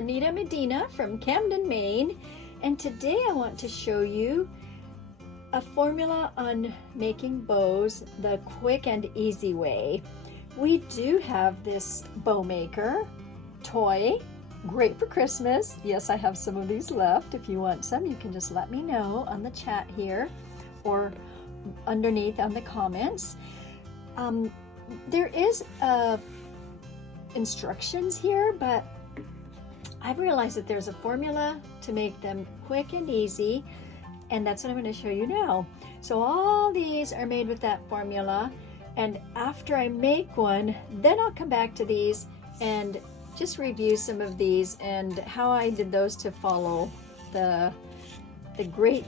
Anita Medina from Camden, Maine, and today I want to show you a formula on making bows the quick and easy way. We do have this bow maker toy, great for Christmas. Yes, I have some of these left. If you want some, you can just let me know on the chat here or underneath on the comments. There is instructions here, but I've realized that there's a formula to make them quick and easy, and that's what I'm going to show you now. So all these are made with that formula, and after I make one, then I'll come back to these and just review some of these and how I did those to follow the great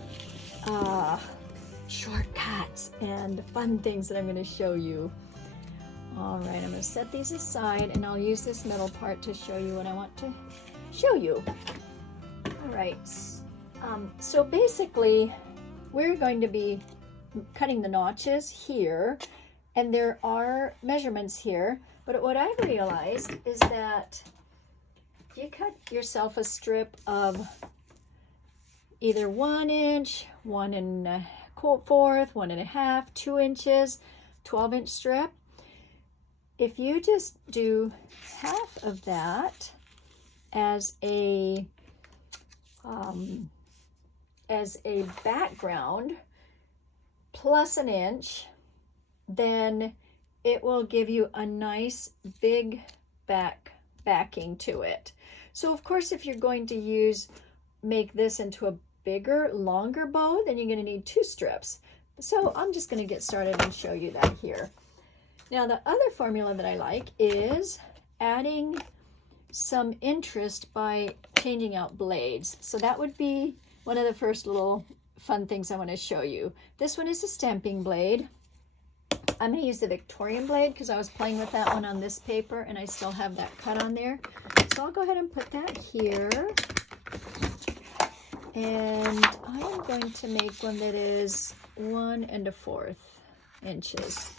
shortcuts and fun things that I'm going to show you. All right, I'm going to set these aside, and I'll use this middle part to show you what I want to show you. All right, so basically we're going to be cutting the notches here, and there are measurements here, but what I've realized is that if you cut yourself a strip of either 1 inch, 1 1/4, 1 1/2, 2 inches, 12-inch strip, if you just do half of that as a background plus 1 inch, then it will give you a nice big backing to it. So of course, if you're going to make this into a bigger, longer bow, then you're going to need 2 strips. So I'm just going to get started and show you that here. Now, the other formula that I like is adding some interest by changing out blades. So that would be one of the first little fun things I want to show you. This one is a stamping blade. I'm going to use the Victorian blade because I was playing with that one on this paper and I still have that cut on there. So I'll go ahead and put that here. And I am going to make one that is 1 1/4 inches.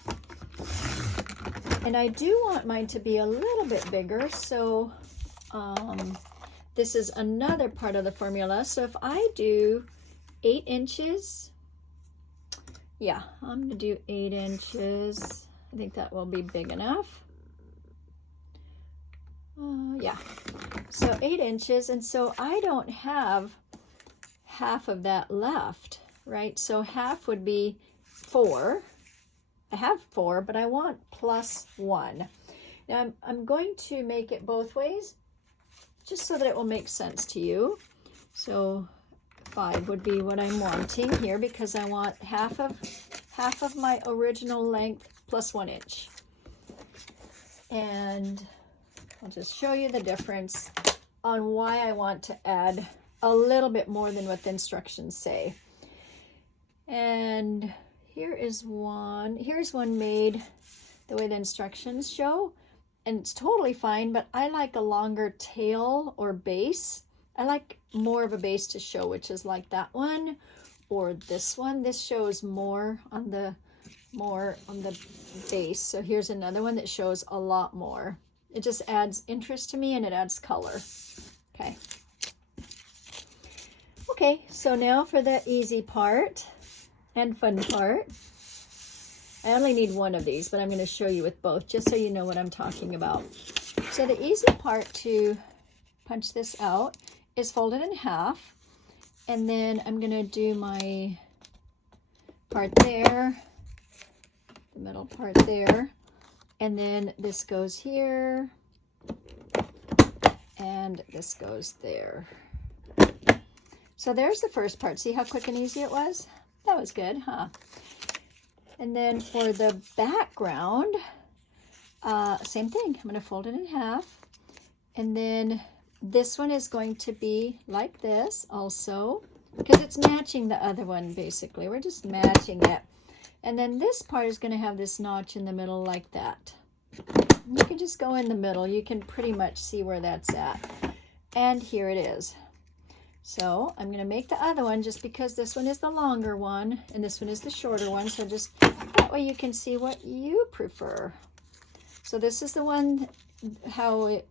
And I do want mine to be a little bit bigger, so this is another part of the formula. So if I do 8 inches, yeah, I'm going to do 8 inches. I think that will be big enough. Yeah, so 8 inches, and so I don't have half of that left, right? So half would be 4. I have 4, but I want plus 1. Now I'm going to make it both ways, just so that it will make sense to you. So 5 would be what I'm wanting here, because I want half of my original length plus 1 inch. And I'll just show you the difference on why I want to add a little bit more than what the instructions say. And here's one made the way the instructions show, and it's totally fine, but I like a longer tail or base. I like more of a base to show, which is like that one or this one. This shows more on the base. So here's another one that shows a lot more. It just adds interest to me, and it adds color. Okay, so now for the easy part and fun part. I only need one of these, but I'm going to show you with both, just so you know what I'm talking about. So the easy part to punch this out is fold it in half, and then I'm going to do my part there, the middle part there, and then this goes here, and this goes there. So there's the first part. See how quick and easy it was? That was good, huh? And then for the background, same thing. I'm going to fold it in half. And then this one is going to be like this also, because it's matching the other one, basically. We're just matching it. And then this part is going to have this notch in the middle like that. You can just go in the middle. You can pretty much see where that's at. And here it is. So I'm going to make the other one just because this one is the longer one and this one is the shorter one. So just that way you can see what you prefer. So this is the one how it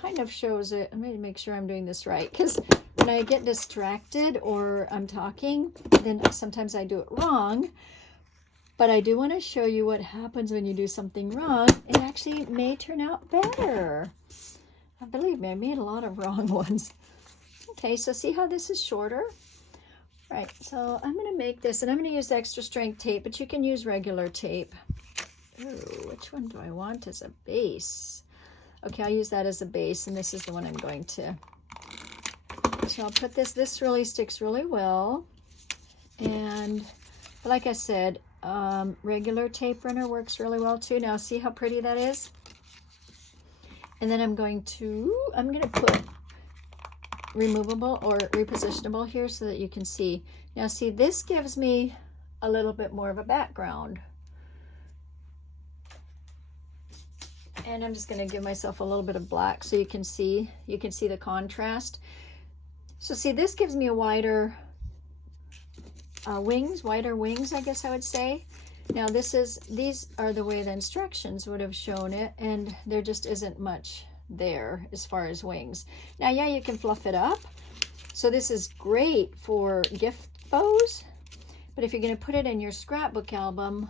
kind of shows it. Let me make sure I'm doing this right, because when I get distracted or I'm talking, then sometimes I do it wrong. But I do want to show you what happens when you do something wrong. It actually may turn out better. Believe me, I made a lot of wrong ones. Okay, so see how this is shorter? All right, so I'm going to make this, and I'm going to use extra strength tape, but you can use regular tape. Ooh, which one do I want as a base? Okay, I'll use that as a base, and this is the one I'm going to. So I'll put this. This really sticks really well. And like I said, regular tape runner works really well too. Now see how pretty that is? And then I'm going to put removable or repositionable here so that you can see. Now see, this gives me a little bit more of a background. And I'm just going to give myself a little bit of black so you can see the contrast. So see, this gives me a wider wider wings, I guess I would say. Now these are the way the instructions would have shown it, and there just isn't much there as far as wings. Now, yeah, you can fluff it up. So this is great for gift bows, but if you're going to put it in your scrapbook album,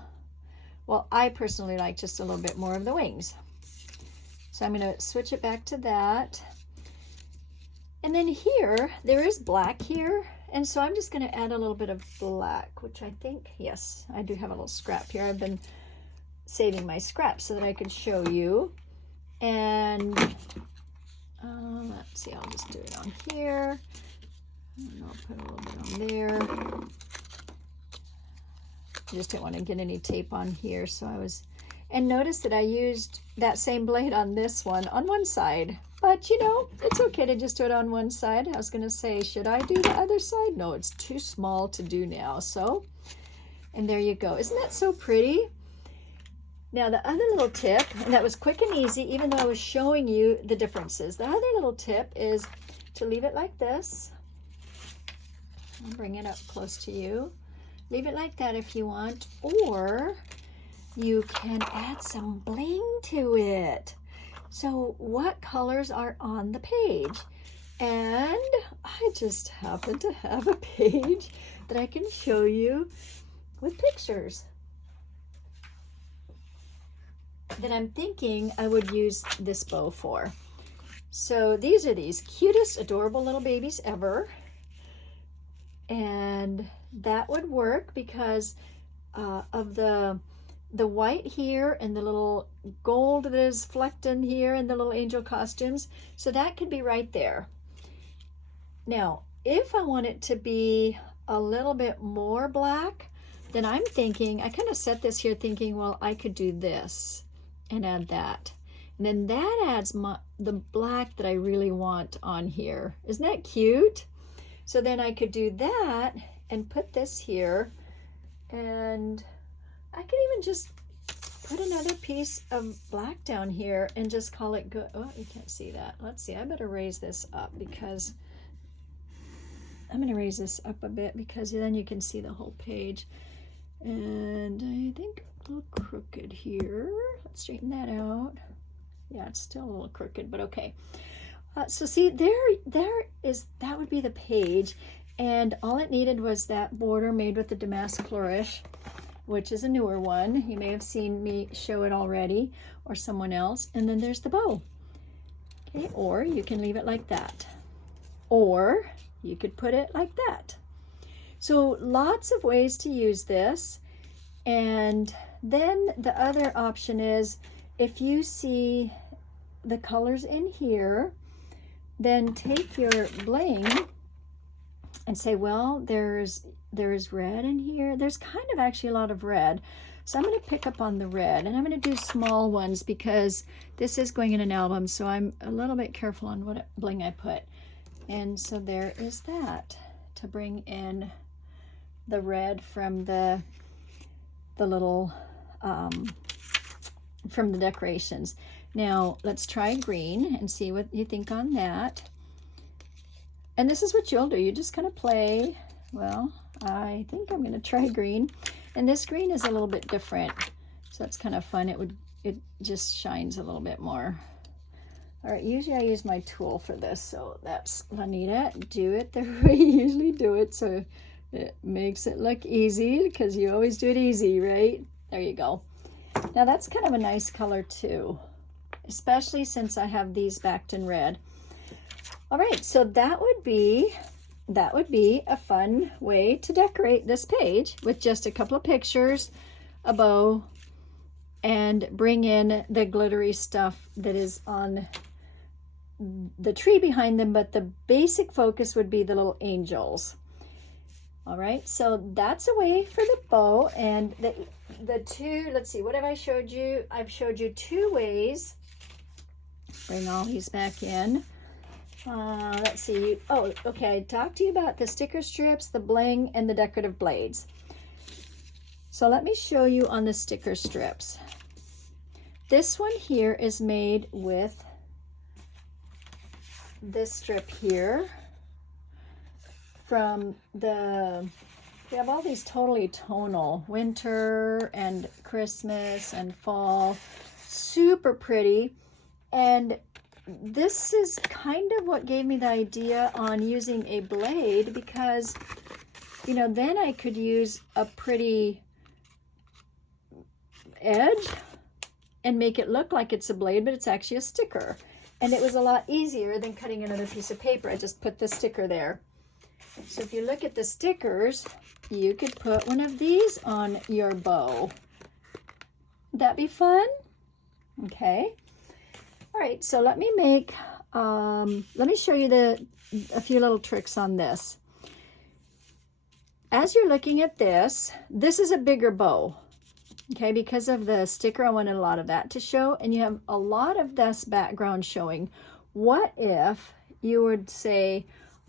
well, I personally like just a little bit more of the wings. So I'm going to switch it back to that. And then here, there is black here. And so I'm just going to add a little bit of black, which I think, yes, I do have a little scrap here. I've been saving my scraps so that I could show you. And let's see, I'll just do it on here. And I'll put a little bit on there. I just didn't want to get any tape on here, so I was... And notice that I used that same blade on this one, on one side. But, you know, it's okay to just do it on one side. I was going to say, should I do the other side? No, it's too small to do now. So, and there you go. Isn't that so pretty? Now, the other little tip, and that was quick and easy, even though I was showing you the differences. The other little tip is to leave it like this. I'll bring it up close to you. Leave it like that if you want, or you can add some bling to it. So what colors are on the page? And I just happen to have a page that I can show you with pictures that I'm thinking I would use this bow for. So these are these cutest, adorable little babies ever. And that would work because of the white here and the little gold that is flecked in here and the little angel costumes. So that could be right there. Now, if I want it to be a little bit more black, then I'm thinking, I kind of set this here thinking, well, I could do this and add that. And then that adds the black that I really want on here. Isn't that cute? So then I could do that and put this here, and I could even just put another piece of black down here and just call it good. Oh, you can't see that. Let's see, I better raise this up because I'm going to raise this up a bit because then you can see the whole page. And I think a little crooked here. Let's straighten that out. Yeah, it's still a little crooked, but okay. So see, that would be the page, and all it needed was that border made with the damask flourish, which is a newer one. You may have seen me show it already, or someone else. And then there's the bow. Okay, or you can leave it like that, or you could put it like that. So lots of ways to use this. And then the other option is, if you see the colors in here, then take your bling and say, well, there's red in here. There's kind of actually a lot of red. So I'm going to pick up on the red, and I'm going to do small ones because this is going in an album, so I'm a little bit careful on what bling I put. And so there is that, to bring in the red from the little, from the decorations. Now, let's try green and see what you think on that. And this is what you'll do. You just kind of play. Well, I think I'm going to try green. And this green is a little bit different. So that's kind of fun. It just shines a little bit more. All right, usually I use my tool for this, so that's Lanita. Do it the way you usually do it, so it makes it look easy, because you always do it easy, right? There you go. Now that's kind of a nice color too, especially since I have these backed in red. All right, so that would be a fun way to decorate this page, with just a couple of pictures, a bow, and bring in the glittery stuff that is on the tree behind them, but the basic focus would be the little angels. All right, so that's a way for the bow. And the two, let's see, what have I showed you? I've showed you 2 ways. Bring all these back in. Let's see. Oh, okay, I talked to you about the sticker strips, the bling, and the decorative blades. So let me show you on the sticker strips. This one here is made with this strip here from we have all these totally tonal, winter and Christmas and fall, super pretty. And this is kind of what gave me the idea on using a blade, because, you know, then I could use a pretty edge and make it look like it's a blade, but it's actually a sticker. And it was a lot easier than cutting another piece of paper. I just put the sticker there. So if you look at the stickers, you could put one of these on your bow. Would that be fun? Okay. All right, so let me make, let me show you a few little tricks on this. As you're looking at this, this is a bigger bow. Okay, because of the sticker, I wanted a lot of that to show, and you have a lot of this background showing. What if you would say,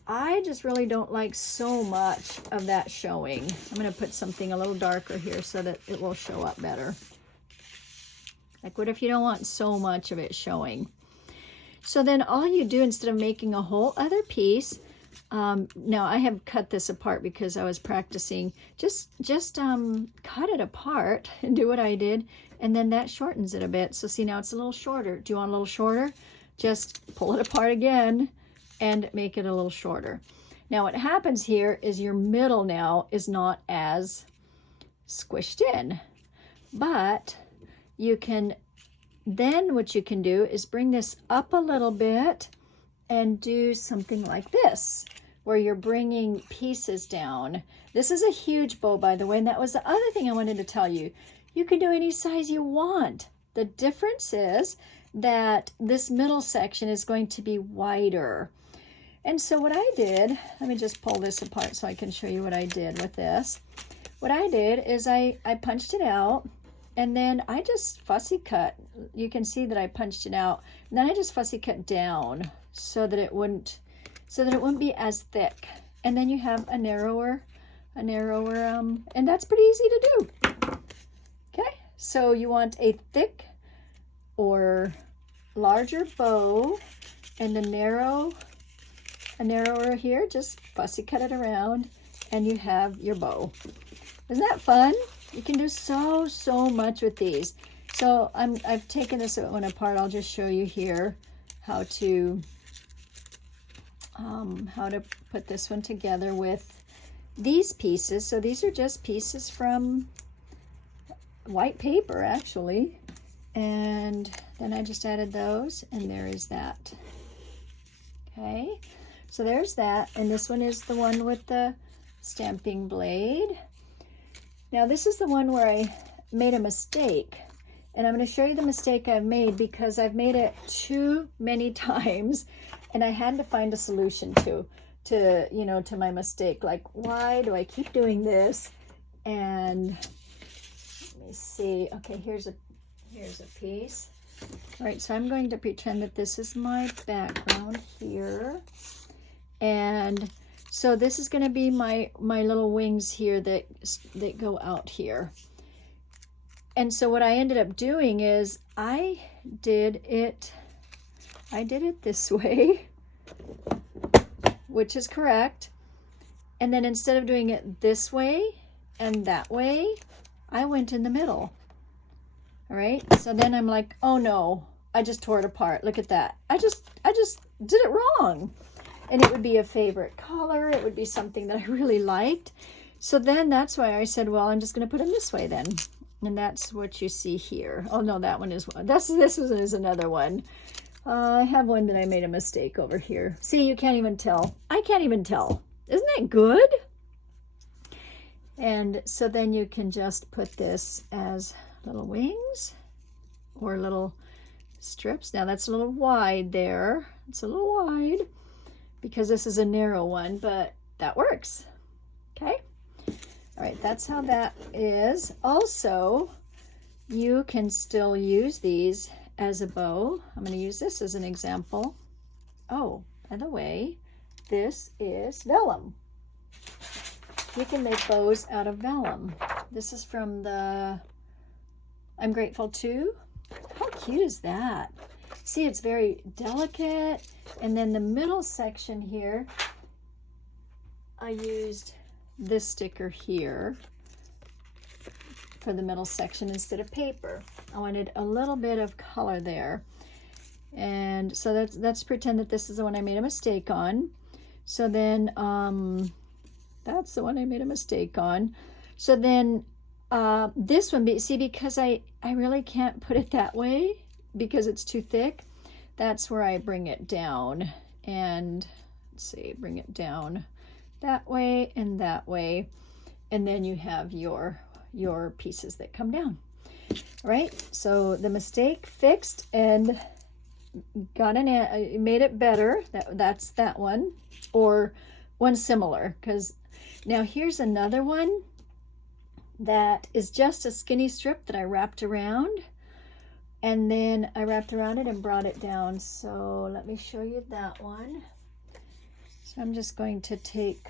I just really don't like so much of that showing. I'm going to put something a little darker here so that it will show up better. Like, what if you don't want so much of it showing? So then all you do, instead of making a whole other piece, now I have cut this apart because I was practicing, just cut it apart and do what I did, and then that shortens it a bit. So see, now it's a little shorter. Do you want a little shorter? Just pull it apart again and make it a little shorter. Now what happens here is your middle now is not as squished in, but you can, then what you can do is bring this up a little bit and do something like this, where you're bringing pieces down. This is a huge bow, by the way, and that was the other thing I wanted to tell you. You can do any size you want. The difference is that this middle section is going to be wider. And so what I did, let me just pull this apart so I can show you what I did with this. What I did is I punched it out, and then I just fussy cut. You can see that I punched it out, and then I just fussy cut down so that it wouldn't be as thick. And then you have a narrower, and that's pretty easy to do. Okay, so you want a thick or larger bow, and a narrower here, just fussy cut it around, and you have your bow. Isn't that fun? You can do so much with these. So I've taken this one apart. I'll just show you here how to put this one together with these pieces. So these are just pieces from white paper, actually. And then I just added those, and there is that. Okay, so there's that. And this one is the one with the stamping blade. Now this is the one where I made a mistake, and I'm going to show you the mistake I've made because I've made it too many times, and I had to find a solution to my mistake. Like, why do I keep doing this? And let me see. Okay, here's a piece. All right, so I'm going to pretend that this is my background here, and so this is going to be my little wings here that go out here. And so what I ended up doing is I did it this way, which is correct. And then instead of doing it this way and that way, I went in the middle. All right, so then I'm like, oh no, I just tore it apart. Look at that. I just did it wrong. And it would be a favorite color. It would be something that I really liked. So then that's why I said, well, I'm just going to put them this way then. And that's what you see here. Oh no, that one is one. This one is another one. I have one that I made a mistake over here. See, you can't even tell. I can't even tell. Isn't that good? And so then you can just put this as little wings or little strips. Now that's a little wide there. It's a little wide because this is a narrow one, but that works. Okay. All right, that's how that is. Also, you can still use these as a bow. I'm going to use this as an example. Oh, by the way, this is vellum. You can make bows out of vellum. This is from the I'm Grateful Too. How cute is that? See, it's very delicate. And then the middle section here, I used this sticker here for the middle section instead of paper. I wanted a little bit of color there. And so let's pretend that this is the one I made a mistake on. So then that's the one I made a mistake on. So then this one, see, because I really can't put it that way because it's too thick, that's where I bring it down. And let's see, bring it down that way and that way. And then you have your pieces that come down. All right, so the mistake fixed and got made it better. That's that one, or one similar. Because now here's another one that is just a skinny strip that I wrapped around, and then I wrapped around it and brought it down. So let me show you that one. So I'm just going to take,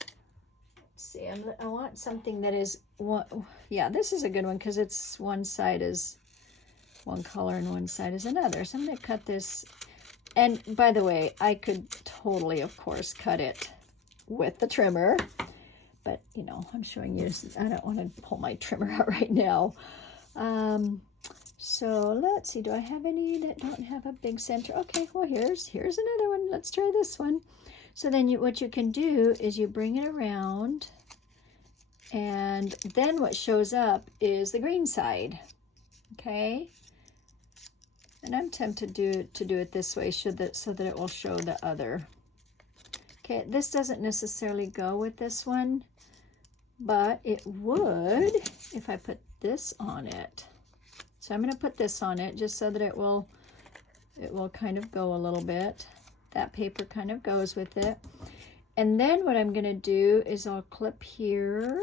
let's see, I want something that is one. Yeah, this is a good one because it's one side is one color and one side is another. So I'm going to cut this. And by the way, I could totally, of course, cut it with the trimmer. But, you know, I'm showing you, I don't want to pull my trimmer out right now. So let's see, do I have any that don't have a big center? Okay, well, here's another one. Let's try this one. So then what you can do is you bring it around, and then what shows up is the green side. Okay. And I'm tempted to do it this way so that it will show the other. Okay, this doesn't necessarily go with this one, but it would if I put this on it. So I'm going to put this on it just so that it will kind of go a little bit. That paper kind of goes with it. And then what I'm going to do is I'll clip here,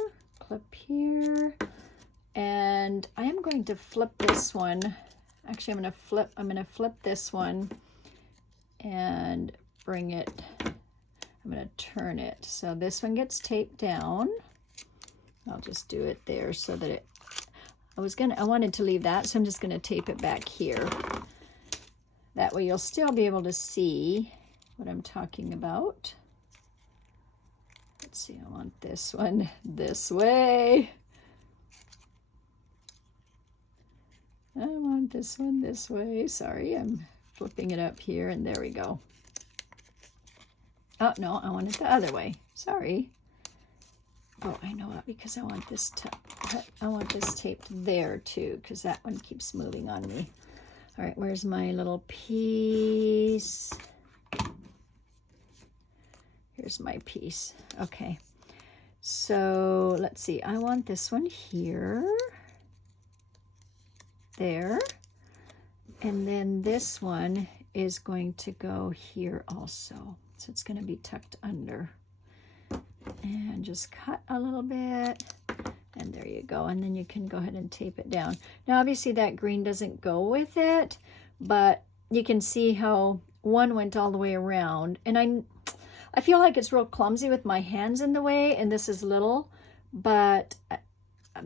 and I am going to flip this one. Actually, I'm going to flip this one and bring it, I'm going to turn it. So this one gets taped down. I'll just do it there so that it, I wanted to leave that, so I'm just going to tape it back here. That way you'll still be able to see what I'm talking about. Let's see, I want this one this way. I want this one this way. Sorry, I'm flipping it up here, and there we go. Oh, no, I want it the other way. Sorry. Oh, I know what, because I want this taped there too, because that one keeps moving on me. All right, where's my little piece? Here's my piece. Okay, so let's see. I want this one here, there, and then this one is going to go here also. So it's going to be tucked under. And just cut a little bit, and there you go. And then you can go ahead and tape it down. Now, obviously that green doesn't go with it, but you can see how one went all the way around. And I feel like it's real clumsy with my hands in the way, and this is little, but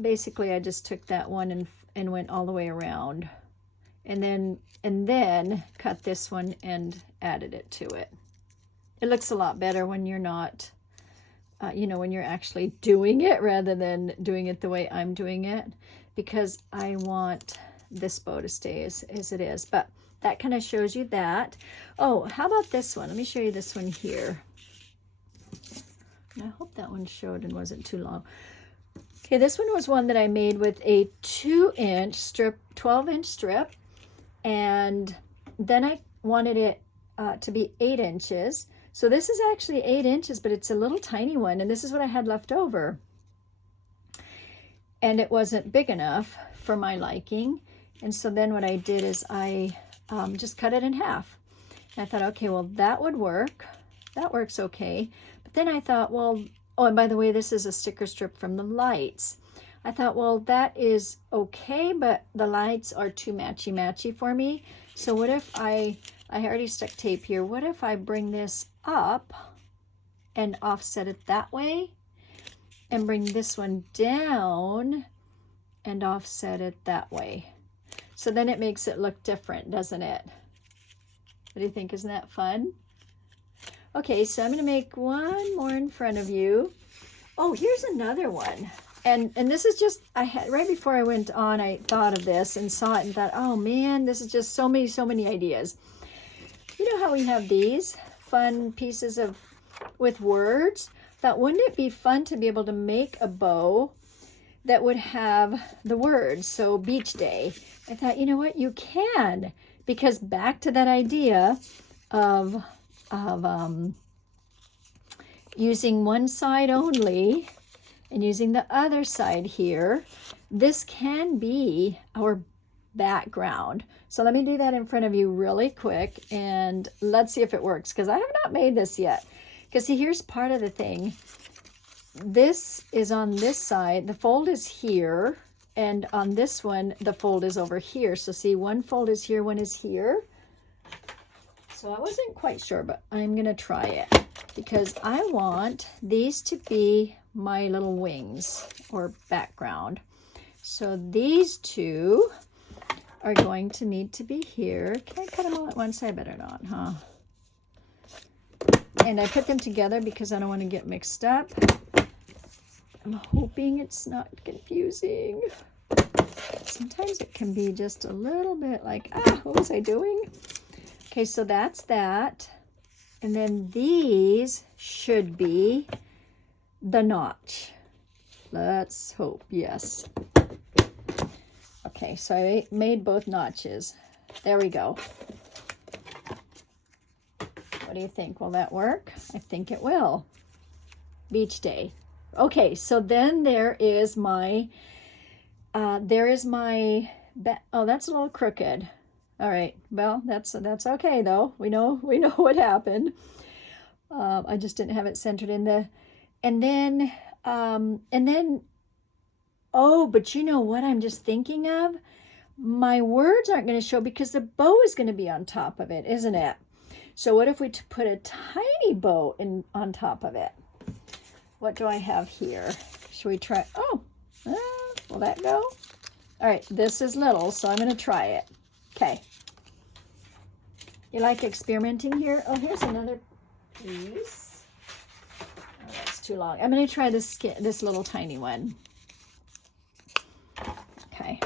basically I just took that one and went all the way around, and then cut this one and added it to it. It looks a lot better when you're not, you know, when you're actually doing it rather than doing it the way I'm doing it, because I want this bow to stay as it is. But that kind of shows you that. Oh, how about this one? Let me show you this one here. And I hope that one showed and wasn't too long. Okay, this one was one that I made with a 2-inch strip, 12-inch strip, and then I wanted it to be 8 inches. So this is actually 8 inches, but it's a little tiny one, and this is what I had left over. And it wasn't big enough for my liking, and so then what I did is I just cut it in half. And I thought, okay, well, that would work. That works okay. But then I thought, well, oh, and by the way, this is a sticker strip from the lights. I thought, well, that is okay, but the lights are too matchy-matchy for me. So what if I already stuck tape here. What if I bring this up and offset it that way? And bring this one down and offset it that way. So then it makes it look different, doesn't it? What do you think? Isn't that fun? Okay, so I'm going to make one more in front of you. Oh, here's another one. And this is just, I had right before I went on, I thought of this and saw it and thought, oh man, this is just so many ideas. You know how we have these fun pieces of with words? Thought, wouldn't it be fun to be able to make a bow that would have the words? So beach day. I thought, you know what, you can, because back to that idea of using one side only and using the other side here, this can be our background. So let me do that in front of you really quick and let's see if it works, because I have not made this yet. Because see, here's part of the thing. This is on this side, the fold is here, and on this one, the fold is over here. So see, one fold is here, one is here. So I wasn't quite sure, but I'm gonna try it because I want these to be my little wings or background. So these two are going to need to be here. Can I cut them all at once? I better not, huh? And I put them together because I don't want to get mixed up. I'm hoping it's not confusing. Sometimes it can be just a little bit like, what was I doing? Okay, so that's that. And then these should be the notch. Let's hope, yes. Okay, so I made both notches. There we go. What do you think? Will that work? I think it will. Beach day. Okay, so then there is my, oh, that's a little crooked. All right, well, that's okay though. We know what happened. I just didn't have it centered in the, and then, oh, but you know what I'm just thinking of? My words aren't going to show because the bow is going to be on top of it, isn't it? So what if we put a tiny bow on top of it? What do I have here? Should we try? Oh, will that go? All right, this is little, so I'm going to try it. Okay. You like experimenting here? Oh, here's another piece. Oh, that's too long. I'm going to try this little tiny one. Okay.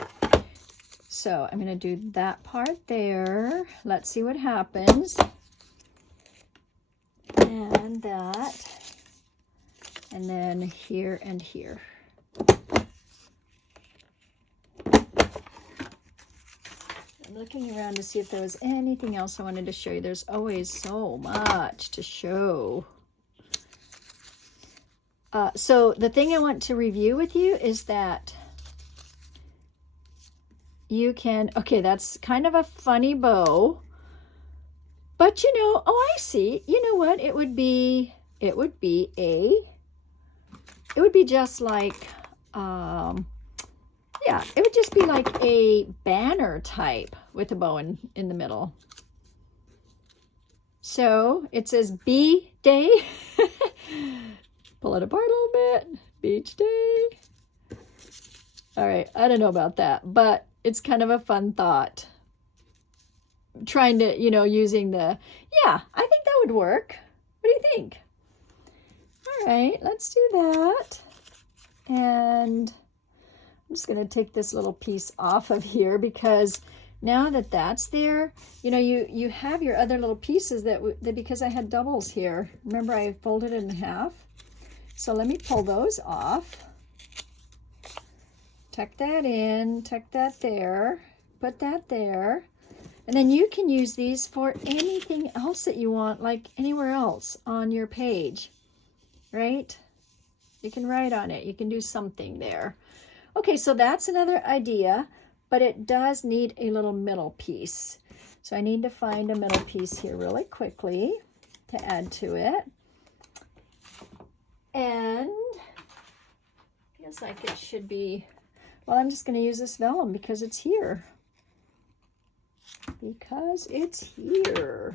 So I'm going to do that part there. Let's see what happens. And that. And then here and here. I'm looking around to see if there was anything else I wanted to show you. There's always so much to show. So the thing I want to review with you is that you can, okay, that's kind of a funny bow, but you know, oh, I see. You know what? It would be just like, yeah, it would just be like a banner type with a bow in the middle. So it says B day. Pull it apart a little bit. Beach day. All right, I don't know about that, but it's kind of a fun thought. Trying to, you know, using the, yeah, I think that would work. What do you think? All right, let's do that. And just going to take this little piece off of here because now that that's there, you know, you have your other little pieces that because I had doubles here. Remember, I folded it in half. So let me pull those off. Tuck that in, tuck that there, put that there. And then you can use these for anything else that you want, like anywhere else on your page, right? You can write on it. You can do something there. Okay, so that's another idea, but it does need a little middle piece. So I need to find a middle piece here really quickly to add to it. And feels like it should be, well, I'm just going to use this vellum because it's here. Because it's here.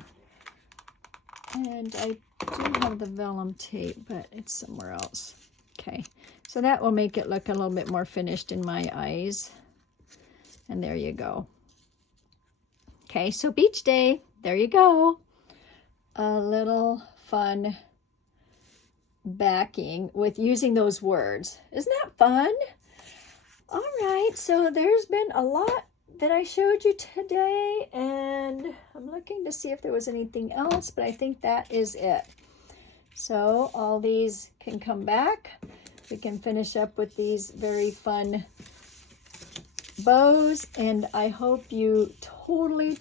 And I do have the vellum tape, but it's somewhere else. Okay, so that will make it look a little bit more finished in my eyes. And there you go. Okay, so beach day, there you go. A little fun backing with using those words. Isn't that fun? All right, so there's been a lot that I showed you today, and I'm looking to see if there was anything else, but I think that is it. So all these can come back. We can finish up with these very fun bows, and I hope you totally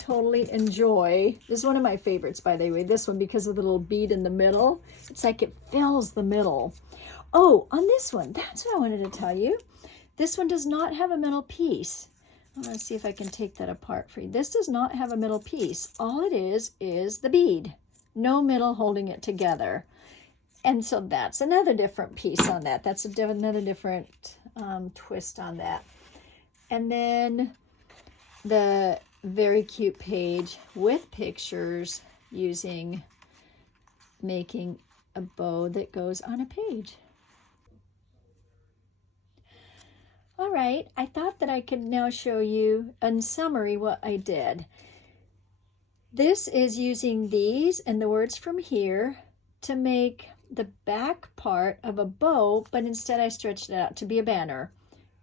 enjoy. This is one of my favorites, by the way, this one, because of the little bead in the middle. It's like it fills the middle. Oh, on this one, that's what I wanted to tell you. This one does not have a middle piece. I'm going to see if I can take that apart for you. This does not have a middle piece. All it is the bead. No middle holding it together. And so that's another different piece on that. That's another different twist on that. And then the very cute page with pictures making a bow that goes on a page. All right, I thought that I could now show you in summary what I did. This is using these and the words from here to make the back part of a bow, but instead I stretched it out to be a banner.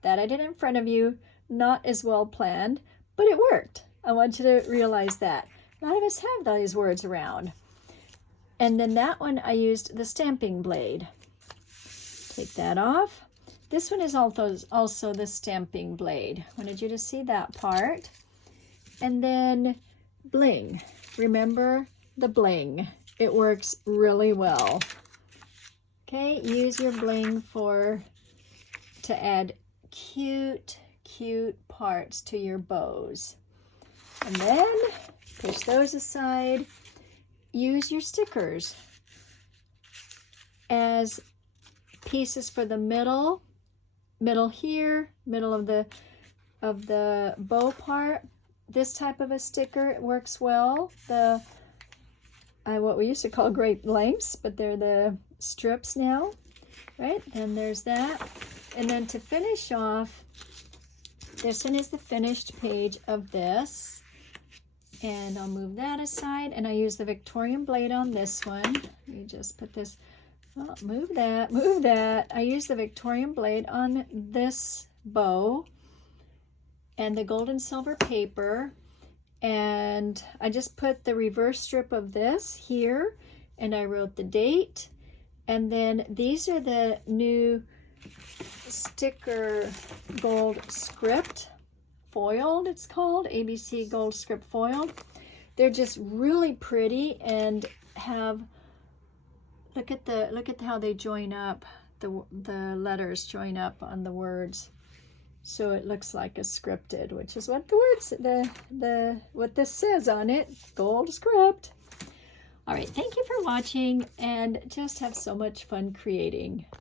That I did in front of you, not as well planned, but it worked. I want you to realize that. A lot of us have these words around. And then that one I used the stamping blade. Take that off. This one is also the stamping blade. Wanted you to see that part. And then bling. Remember the bling. It works really well. Okay, use your bling to add cute parts to your bows. And then push those aside. Use your stickers as pieces for the middle here, middle of the bow part. This type of a sticker, it works well. What we used to call grape lengths, but they're the strips now, right? And there's that. And then to finish off, this one is the finished page of this. And I'll move that aside, and I use the Victorian blade on this one. Let me just put this. Oh, move that. I use the Victorian blade on this bow and the gold and silver paper. And I just put the reverse strip of this here, and I wrote the date. And then these are the new sticker gold script foiled, it's called, ABC Gold Script Foiled. They're just really pretty and have, look at how they join up, the letters join up on the words. So it looks like a scripted, which is what the words, what this says on it, gold script. All right, thank you for watching, and just have so much fun creating.